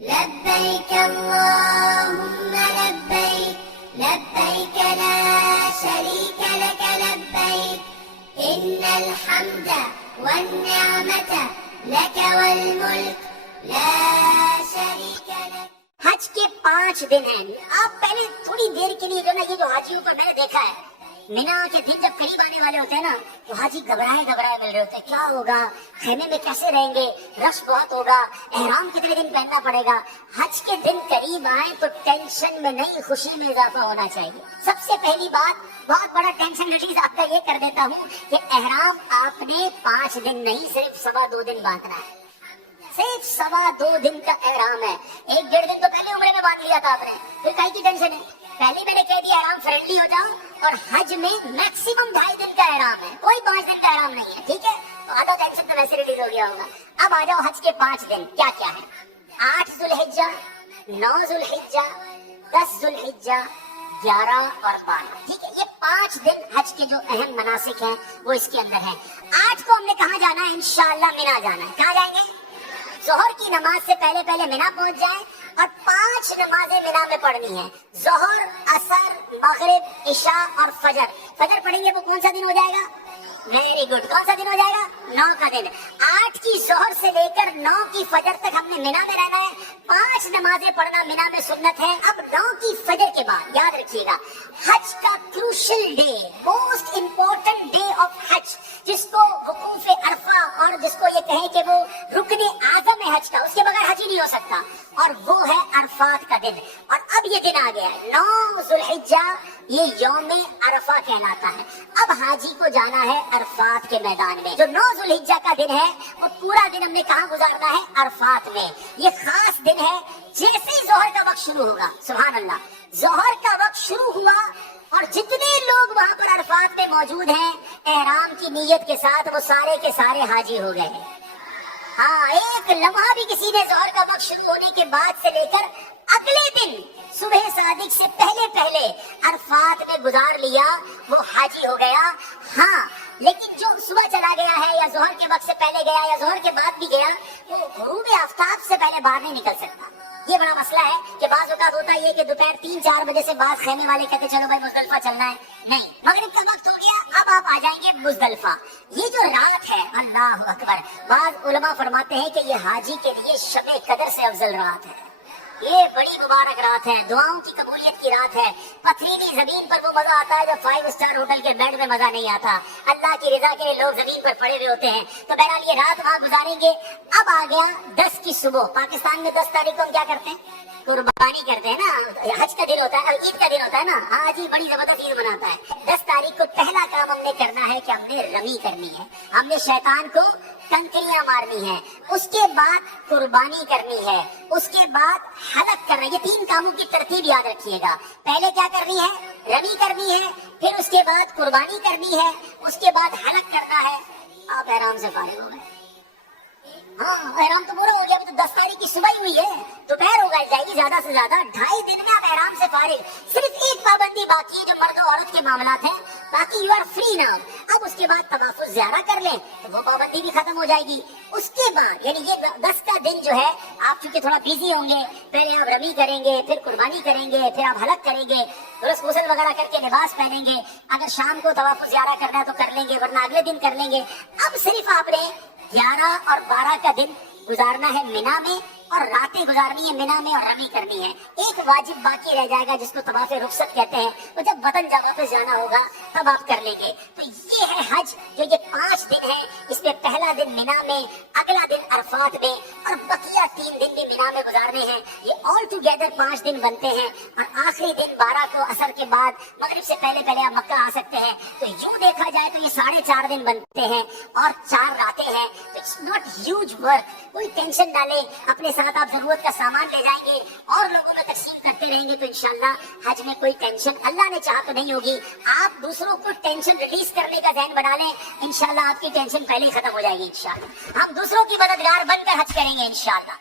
لبيك اللهم لبيك لبيك لا شريك لك لبيك إن الحمد والنعمة لك والملك لا شريك لك. حج کے 5 دن ہیں. آپ پہلے تھوڑی دیر کے لیے جو نا یہ جو حاجیوں پر میں نے دیکھا ہے مینا کے دن جب قریب آنے والے ہوتے ہیں نا تو حاجی گھبرائے مل رہے ہوتے ہیں. کیا ہوگا, خیمے میں کیسے رہیں گے, رش بہت ہوگا, احرام کتنے دن پہننا پڑے گا. حج کے دن قریب آئے تو ٹینشن میں نہیں خوشی میں اضافہ ہونا چاہیے. سب سے پہلی بات, بہت بڑا ٹینشن ریلیز آپ کا یہ کر دیتا ہوں کہ احرام آپ نے 5 دن نہیں صرف 2.25 دن باندھنا ہے. صرف 2.25 دن کا احرام ہے. 1.5 دن تو پہلے عمرے میں باندھ لیا تھا آپ نے, پھر کئی کی ٹینشن ہے. پہلے میں نے کہہ دیا احرام فرینڈلی ہو جاؤ, اور حج میں میکسیمم 2.5 دن کا احرام ہے, کوئی 5 دن کا احرام نہیں ہے. ٹھیک ہے, تو آدھا ٹینشن تو ویسے ریلیز ہو گیا ہوگا. اب آ جاؤ حج کے 5 دن کیا کیا ہے. 8 ذوالحجہ, 9 ذوالحجہ, 10 ذوالحجہ, 11 اور 12. ٹھیک ہے, یہ 5 دن حج کے جو اہم مناسک ہیں وہ اس کے اندر ہیں. 8 کو ہم نے کہاں جانا ہے, انشاءاللہ مینا جانا ہے. کہاں جائیں گے؟ ظہر کی نماز سے پہلے مینا پہنچ جائیں, اور 5 نمازیں مینا میں پڑھنی ہیں. ظہر, عصر, مغرب, عشاء اور فجر. فجر پڑھیں گے وہ کون سا دن ہو جائے گا؟ ویری گڈ, کون سا دن ہو جائے گا؟ 9 کا دن. 8 کی ظہر سے لے کر 9 کی فجر تک ہم نے مینا میں رہنا ہے. 5 نمازیں پڑھنا مینا میں سنت ہے. اب 9 کی فجر کے بعد یاد رکھیے گا, حج کا crucial day, most important day of حج, جس کو وقوف عرفہ اور جس کو یہ کہیں کہ وہ رکن اعظم ہے حج کا, اس کے بغیر حج ہی نہیں ہو سکتا, اور وہ ہے عرفات کا دن. اور اب یہ دن آ گیا ہے 9 ذوالحجہ, یہ یوم عرفہ کہلاتا ہے. اب حاجی کو جانا ہے عرفات کے میدان میں. جو 9 ذوالحجہ کا دن ہے وہ پورا دن ہم نے کہاں گزارنا ہے؟ عرفات میں. یہ خاص دن ہے. جیسے ہی ظہر کا وقت شروع ہوگا, سبحان اللہ, ظہر کا وقت شروع ہوا اور جتنے لوگ وہاں پر عرفات میں موجود ہیں احرام کی نیت کے ساتھ, وہ سارے کے سارے حاجی ہو گئے ہیں. ہاں, ایک لمحہ بھی کسی نے ظہر کا وقت شروع ہونے کے بعد سے لے کر اگلے دن صبح صادق سے پہلے عرفات میں گزار لیا, وہ حاجی ہو گیا. ہاں, لیکن جو صبح چلا گیا ہے یا ظہر کے وقت سے پہلے گیا یا ظہر کے بعد بھی گیا, وہ غروب آفتاب سے پہلے باہر نہیں نکل سکتا. یہ بڑا مسئلہ ہے کہ بعض اوقات ہوتا ہے کہ دوپہر 3-4 بجے سے بعض خیمے والے کہتے چلو بھائی مزدلفہ چلنا ہے. نہیں, مغرب کا وقت ہو گیا, اب آپ آ جائیں گے مزدلفہ. یہ جو رات ہے, اللہ اکبر, بعض علماء فرماتے ہیں کہ یہ حاجی کے لیے شب قدر سے افضل رات ہے. یہ بڑی مبارک رات ہے, دعاؤں کی قبولیت کی رات ہے. پتھریلی زمین پر وہ مزہ آتا ہے جو 5 اسٹار ہوٹل کے بیڈ میں مزہ نہیں آتا. اللہ کی رضا کے لیے لوگ زمین پر پڑے ہوئے ہوتے ہیں. تو بہرحال یہ رات وہاں گزاریں گے. اب آ گیا 10 کی صبح. پاکستان میں 10 تاریخ کو ہم کیا کرتے ہیں؟ قربانی کرتے ہیں نا. حج کا دن ہوتا ہے, عید کا دن ہوتا ہے نا. ہاں جی, بڑی زبردست عید مناتا ہے. 10 تاریخ کو پہلا کام ہم نے کرنا ہے کہ ہم نے رمی کرنی ہے. ہم نے شیطان کو کنکریاں مارنی ہے. اس کے بعد قربانی کرنی ہے. اس کے بعد حلق کرنا ہے. یہ 3 کاموں کی ترتیب یاد رکھیے گا. پہلے کیا کرنی ہے؟ رمی کرنی ہے. پھر اس کے بعد قربانی کرنی ہے. اس کے بعد حلق کرنا ہے. آپ احرام سے فارغ ہو گئے. ہاں, احرام تو پورا ہو گیا. ابھی تو 10 تاریخ کی صبح ہی ہوئی ہے, دوپہر ہو جائے گی زیادہ سے زیادہ. 2.5 دن میں آپ احرام سے فارغ. صرف ایک پابندی باقی ہے جو مرد و عورت کے معاملات ہیں, باقی یو آر فری نا. اب اس کے بعد طواف الزیارہ کر لیں تو وہ پابندی بھی ختم ہو جائے گی. اس کے بعد یعنی یہ 10 کا دن جو ہے, آپ چونکہ تھوڑا بیزی ہوں گے, پہلے آپ رمی کریں گے, پھر قربانی کریں گے, پھر آپ حلق کریں گے, درست غسل وغیرہ کر کے لباس پہنیں گے. اگر شام کو طواف الزیارہ کرنا ہے تو کر لیں گے, ورنہ اگلے دن کر لیں گے. اب صرف آپ نے 11 اور 12 کا دن گزارنا ہے مینا میں, اور راتیں گزارنی ہے مینا میں اور رمی کرنی ہے. ایک واجب باقی رہ جائے گا جس کو طواف رخصت کہتے ہیں. تو جب وطن جا واپس جانا ہوگا تب آپ کر لیں گے. تو یہ ہے حج, جو یہ 5 دن ہے. اس میں پہلا دن مینا میں, اگلا دن عرفات میں, اور بقیہ 3 دن بھی مینا میں گزارنے ہیں. یہ آل ٹوگیدر 5 دن بنتے ہیں. اور آخری دن 12 کو عصر کے بعد مغرب سے پہلے آپ مکہ آ سکتے ہیں. تو یوں دیکھا جائے تو یہ 4.5 دن بنتے ہیں اور 4 راتیں ہیں. تو اٹس ناٹ ہیوج ورک. کوئی ٹینشن ڈالے, اپنے ساتھ آپ ضرورت کا سامان لے جائیں گے اور لوگوں میں تقسیم کرتے رہیں گے, تو انشاءاللہ حج میں کوئی ٹینشن اللہ نے چاہا تو نہیں ہوگی. آپ دوسروں کو ٹینشن ریلیز کرنے کا ذہن بنا لیں, انشاءاللہ آپ کی ٹینشن پہلے ہی ختم ہو جائے گی. انشاءاللہ ہم دوسروں کی مددگار بن کر حج کریں گے انشاءاللہ.